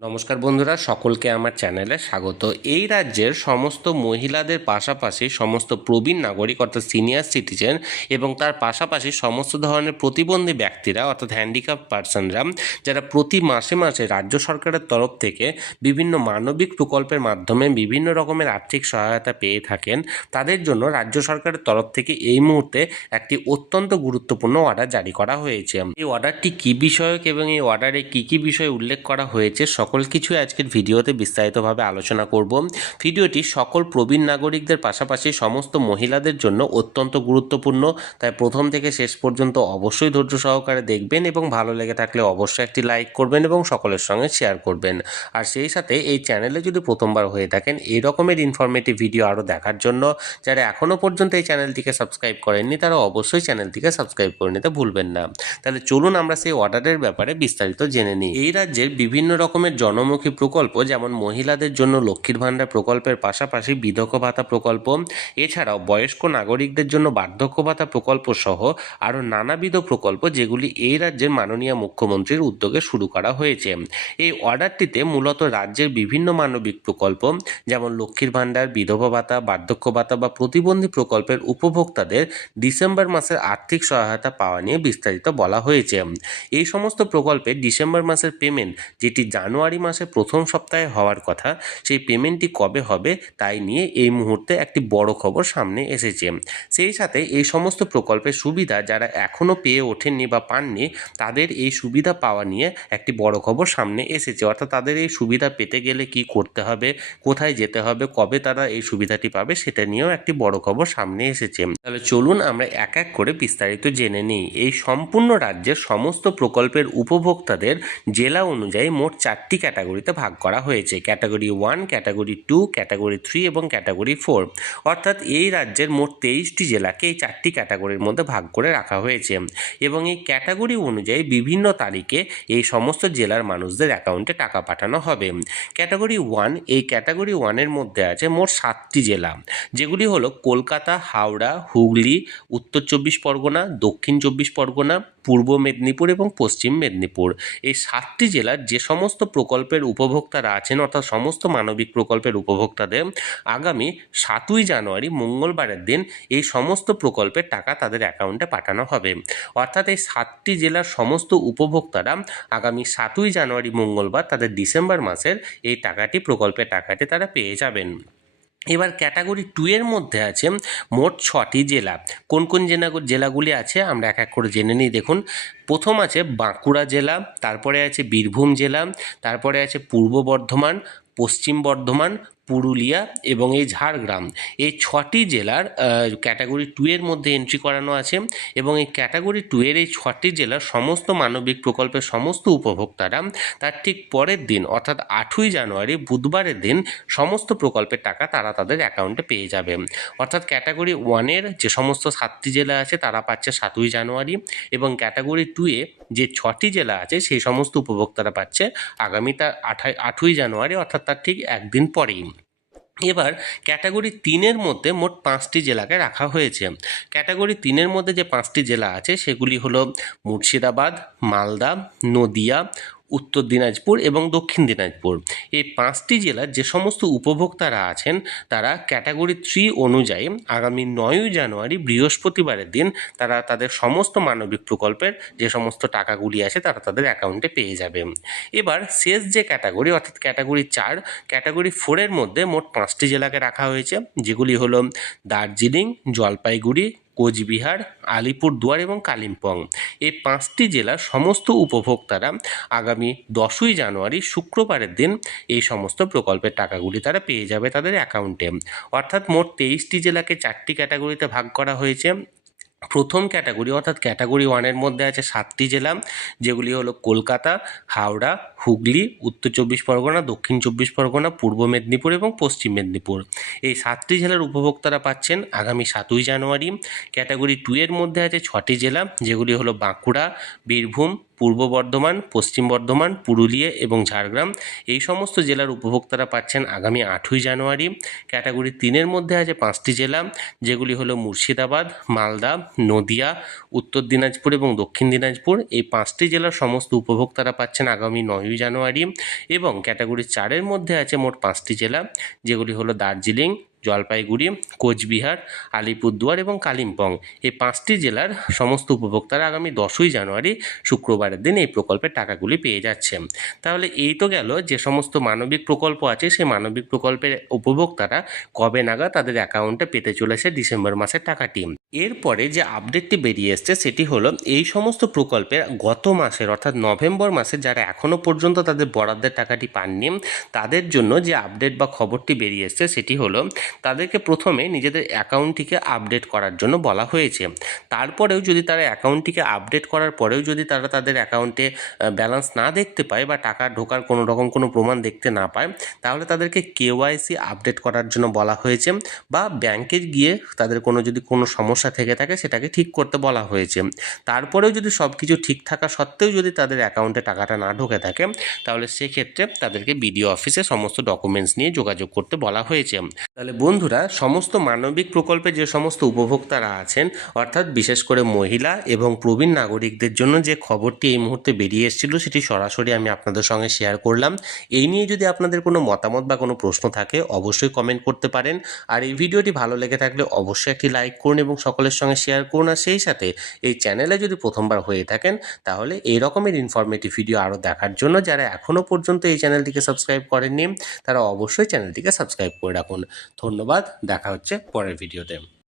নমস্কার বন্ধুরা, সকলকে আমার চ্যানেলে স্বাগত। এই রাজ্যের সমস্ত মহিলাদের পাশাপাশি সমস্ত প্রবীণ নাগরিক, অর্থাৎ সিনিয়র সিটিজেন এবং তার পাশাপাশি সমস্ত ধরনের প্রতিবন্ধী ব্যক্তিরা, অর্থাৎ হ্যান্ডিক্যাপ পার্সনরা যারা প্রতি মাসে মাসে রাজ্য সরকারের তরফ থেকে বিভিন্ন মানবিক প্রকল্পের মাধ্যমে বিভিন্ন রকমের আর্থিক সহায়তা পেয়ে থাকেন, তাদের জন্য রাজ্য সরকারের তরফ থেকে এই মুহূর্তে একটি অত্যন্ত গুরুত্বপূর্ণ অর্ডার জারি করা হয়েছে। এই অর্ডারটি কী বিষয়ক এবং এই অর্ডারে কী কী বিষয় উল্লেখ করা হয়েছে সকল কিছু আজকের ভিডিওতে বিস্তারিতভাবে আলোচনা করব। ভিডিওটি সকল প্রবীণ নাগরিকদের পাশাপাশি সমস্ত মহিলাদের জন্য অত্যন্ত গুরুত্বপূর্ণ। তাই প্রথম থেকে শেষ পর্যন্ত অবশ্যই ধৈর্য সহকারে দেখবেন এবং ভালো লেগে থাকলে অবশ্যই একটি লাইক করবেন এবং সকলের সঙ্গে শেয়ার করবেন। আর সেই সাথে এই চ্যানেলে যদি প্রথমবার হয়ে থাকেন, এই রকমের ইনফরমেটিভ ভিডিও আরও দেখার জন্য যারা এখনও পর্যন্ত এই চ্যানেলটিকে সাবস্ক্রাইব করেননি, তারা অবশ্যই চ্যানেলটিকে সাবস্ক্রাইব করে নিতে ভুলবেন না। তাহলে চলুন আমরা সেই অর্ডারের ব্যাপারে বিস্তারিত জেনে নিই। এই রাজ্যের বিভিন্ন রকমের জনমুখী প্রকল্প, যেমন মহিলাদের জন্য লক্ষ্মীর ভাণ্ডার প্রকল্পের পাশাপাশি বিধবা ভাতা প্রকল্প, এছাড়াও বয়স্ক নাগরিকদের জন্য বার্ধক্য ভাতা প্রকল্প সহ আরও নানাবিধ প্রকল্প যেগুলি এই রাজ্যের মাননীয় মুখ্যমন্ত্রীর উদ্যোগে শুরু করা হয়েছে। এই অর্ডারটিতে মূলত রাজ্যের বিভিন্ন মানবিক প্রকল্প, যেমন লক্ষ্মীর ভাণ্ডার, বিধবা ভাতা, বার্ধক্য ভাতা বা প্রতিবন্ধী প্রকল্পের উপভোক্তাদের ডিসেম্বর মাসের আর্থিক সহায়তা পাওয়া নিয়ে বিস্তারিত বলা হয়েছে। এই সমস্ত প্রকল্পে ডিসেম্বর মাসের পেমেন্ট, যেটি জানুয়ারি মাসে প্রথম সপ্তাহে হওয়ার কথা, সেই পেমেন্টটি কবে হবে তাই নিয়ে এই মুহূর্তে একটি বড় খবর সামনে এসেছে। সেই সাথে এই সমস্ত প্রকল্পের সুবিধা যারা এখনও পেয়ে ওঠেননি বা পাননি, তাদের এই সুবিধা পাওয়া নিয়ে একটি বড় খবর সামনে এসেছে। অর্থাৎ তাদের এই সুবিধা পেতে গেলে কি করতে হবে, কোথায় যেতে হবে, কবে তারা এই সুবিধাটি পাবে সেটা নিয়েও একটি বড় খবর সামনে এসেছে। তাহলে চলুন আমরা এক এক করে বিস্তারিত জেনে নিই। এই সম্পূর্ণ রাজ্যের সমস্ত প্রকল্পের উপভোক্তাদের জেলা অনুযায়ী মোট চারটি ক্যাটাগরিতে ভাগ করা হয়েছে, category one, category two, category three এবং ক্যাটাগরি ফোর। অর্থাৎ এই রাজ্যের মোট তেইশটি জেলাকে এই চারটি ক্যাটাগরির মধ্যে ভাগ করে রাখা হয়েছে এবং এই ক্যাটাগরি অনুযায়ী বিভিন্ন তারিখে এই সমস্ত জেলার মানুষদের অ্যাকাউন্টে টাকা পাঠানো হবে। ক্যাটাগরি ওয়ান, এই ক্যাটাগরি ওয়ানের মধ্যে আছে মোট সাতটি জেলা। যেগুলি হলো কলকাতা, হাওড়া, হুগলি, উত্তর চব্বিশ পরগনা, দক্ষিণ চব্বিশ পরগনা, পূর্ব মেদিনীপুর এবং পশ্চিম মেদিনীপুর। এই সাতটি জেলার যে সমস্ত প্রকল্পের উপভোক্তারা আছেন, অর্থাৎ সমস্ত মানবিক প্রকল্পের উপভোক্তাদের আগামী সাতই জানুয়ারি, মঙ্গলবারের দিন এই সমস্ত প্রকল্পের টাকা তাদের অ্যাকাউন্টে পাঠানো হবে। অর্থাৎ এই সাতটি জেলার সমস্ত উপভোক্তারা আগামী সাতই জানুয়ারি, মঙ্গলবার, তাদের ডিসেম্বর মাসের এই টাকাটি, প্রকল্পের টাকাটি তারা পেয়ে যাবেন। এবার ক্যাটাগরি টু এর মধ্যে আছে মোট ছটি জেলা। কোন কোন জেলা, জেলাগুলি আছে আমরা এক এক করে জেনে নিই। দেখুন, প্রথম আছে বাঁকুড়া জেলা, তারপরে আছে বীরভূম জেলা, তারপরে আছে পূর্ব বর্ধমান, পশ্চিম বর্ধমান পুরুলিয়া এবং এই ঝাড়গ্রাম। এই ছটি জেলার ক্যাটাগরি টু এর মধ্যে এন্ট্রি করানো আছে এবং এই ক্যাটাগরি টু এর এই ছটি জেলার সমস্ত মানবিক প্রকল্পের সমস্ত উপভোক্তারা তার ঠিক পরের দিন, অর্থাৎ আটই জানুয়ারি বুধবারের দিন, সমস্ত প্রকল্পের টাকা তারা তাদের অ্যাকাউন্টে পেয়ে যাবে। অর্থাৎ ক্যাটাগরি ওয়ানের যে সমস্ত সাতটি জেলা আছে তারা পাচ্ছে সাতই জানুয়ারি এবং ক্যাটাগরি টুয়ে যে ছটি জেলা আছে সেই সমস্ত উপভোক্তারা পাচ্ছে আগামী তার আঠাই, আটই জানুয়ারি, অর্থাৎ তার ঠিক একদিন পরেই। এবার ক্যাটাগরি তিনের মধ্যে মোট পাঁচটি জেলাকে রাখা হয়েছে। ক্যাটাগরি তিনের মধ্যে যে পাঁচটি জেলা আছে, সেগুলি হলো মুর্শিদাবাদ, মালদা, নদিয়া উত্তর দিনাজপুর এবং দক্ষিণ দিনাজপুর। এই পাঁচটি জেলার যে সমস্ত উপভোক্তারা আছেন, তারা ক্যাটাগরি থ্রি অনুযায়ী আগামী নয়ই জানুয়ারি বৃহস্পতিবারের দিন তারা তাদের সমস্ত মানবিক প্রকল্পের যে সমস্ত টাকাগুলি আছে, তারা তাদের অ্যাকাউন্টে পেয়ে যাবে। এবার শেষ যে ক্যাটাগরি, অর্থাৎ ক্যাটাগরি চার, ক্যাটাগরি ফোরের মধ্যে মোট পাঁচটি জেলাকে রাখা হয়েছে, যেগুলি হলো দার্জিলিং, জলপাইগুড়ি কোচবিহার, আলিপুরদুয়ার এবং কালিম্পং। এই পাঁচটি জেলার সমস্ত উপভোক্তারা আগামী দশই জানুয়ারি শুক্রবারের দিন এই সমস্ত প্রকল্পের টাকাগুলি তারা পেয়ে যাবে তাদের অ্যাকাউন্টে। অর্থাৎ মোট তেইশটি জেলাকে চারটি ক্যাটাগরিতে ভাগ করা হয়েছে। প্রথম ক্যাটাগরি অর্থাৎ ক্যাটাগরি ওয়ানের মধ্যে আছে সাতটি জেলা, যেগুলি হলো কলকাতা, হাওড়া, হুগলি, উত্তর চব্বিশ পরগনা, দক্ষিণ চব্বিশ পরগনা, পূর্ব মেদিনীপুর এবং পশ্চিম মেদিনীপুর। এই সাতটি জেলার উপভোক্তারা পাচ্ছেন আগামী সাতই জানুয়ারি। ক্যাটাগরি টু এর মধ্যে আছে ছটি জেলা, যেগুলি হলো বাঁকুড়া, বীরভূম পূর্ব বর্ধমান, পশ্চিম বর্ধমান, পুরুলিয়া এবং ঝাড়গ্রাম। এই সমস্ত জেলার উপভোক্তারা পাচ্ছেন আগামী আটই জানুয়ারি। ক্যাটাগরি তিনের মধ্যে আছে পাঁচটি জেলা, যেগুলি হলো মুর্শিদাবাদ, মালদা, নদিয়া, উত্তর দিনাজপুর এবং দক্ষিণ দিনাজপুর। এই পাঁচটি জেলার সমস্ত উপভোক্তারা পাচ্ছেন আগামী নয়ই জানুয়ারি। এবং ক্যাটাগরি চারের মধ্যে আছে মোট পাঁচটি জেলা, যেগুলি হলো দার্জিলিং জলপাইগুড়ি, কোচবিহার, আলিপুরদুয়ার এবং কালিম্পং। এই পাঁচটি জেলার সমস্ত উপভোক্তারা আগামী দশই জানুয়ারি শুক্রবারের দিন এই প্রকল্পের টাকাগুলি পেয়ে যাচ্ছে। তাহলে এই তো গেল যে সমস্ত মানবিক প্রকল্প আছে, সেই মানবিক প্রকল্পের উপভোক্তারা কবে নাগাদ তাদের অ্যাকাউন্টে পেতে চলেছে ডিসেম্বর মাসের টাকাটি। এরপরে যে আপডেটটি বেরিয়ে এসছে সেটি হলো এই সমস্ত প্রকল্পের গত মাসের অর্থাৎ নভেম্বর মাসে যারা এখনও পর্যন্ত তাদের বরাদ্দের টাকাটি পাননি, তাদের জন্য যে আপডেট বা খবরটি বেরিয়ে এসছে সেটি হলো তাদেরকে প্রথমে নিজেদের অ্যাকাউন্টটিকে আপডেট করার জন্য বলা হয়েছে। তারপরেও যদি তারা অ্যাকাউন্টটিকে আপডেট করার পরেও যদি তারা তাদের অ্যাকাউন্টে ব্যালেন্স না দেখতে পায় বা টাকা ঢোকার কোনো রকম কোনো প্রমাণ দেখতে না পায়, তাহলে তাদেরকে কেওয়াইসি আপডেট করার জন্য বলা হয়েছে বা ব্যাংকে গিয়ে তাদের কোনো যদি কোনো সমস্যা থেকে থাকে সেটাকে ঠিক করতে বলা হয়েছে। তারপরেও যদি সব কিছু ঠিক থাকা সত্ত্বেও যদি তাদের অ্যাকাউন্টে টাকাটা না ঢোকে থাকে, তাহলে সেক্ষেত্রে তাদেরকে বিডিও অফিসে সমস্ত ডকুমেন্টস নিয়ে যোগাযোগ করতে বলা হয়েছে। তাহলে বন্ধুরা, সমস্ত মানবিক প্রকল্পে যে সমস্ত উপভোক্তারা আছেন, অর্থাৎ বিশেষ করে মহিলা এবং প্রবীণ নাগরিকদের জন্য যে খবরটি এই মুহূর্তে বেরিয়ে এসেছিল, সেটি সরাসরি আমি আপনাদের সঙ্গে শেয়ার করলাম। এই নিয়ে যদি আপনাদের কোনো মতামত বা কোনো প্রশ্ন থাকে, অবশ্যই কমেন্ট করতে পারেন। আর এই ভিডিওটি ভালো লেগে থাকলে অবশ্যই একটি লাইক করুন এবং সকলের সঙ্গে শেয়ার করুন আর সেই সাথে এই চ্যানেলে যদি প্রথমবার হয়ে থাকেন, তাহলে এই রকমের ইনফরমেটিভ ভিডিও আরও দেখার জন্য যারা এখনও পর্যন্ত এই চ্যানেলটিকে সাবস্ক্রাইব করেননি, তারা অবশ্যই চ্যানেলটিকে সাবস্ক্রাইব করে রাখুন। ধন্যবাদ, দেখা হচ্ছে পরের ভিডিওতে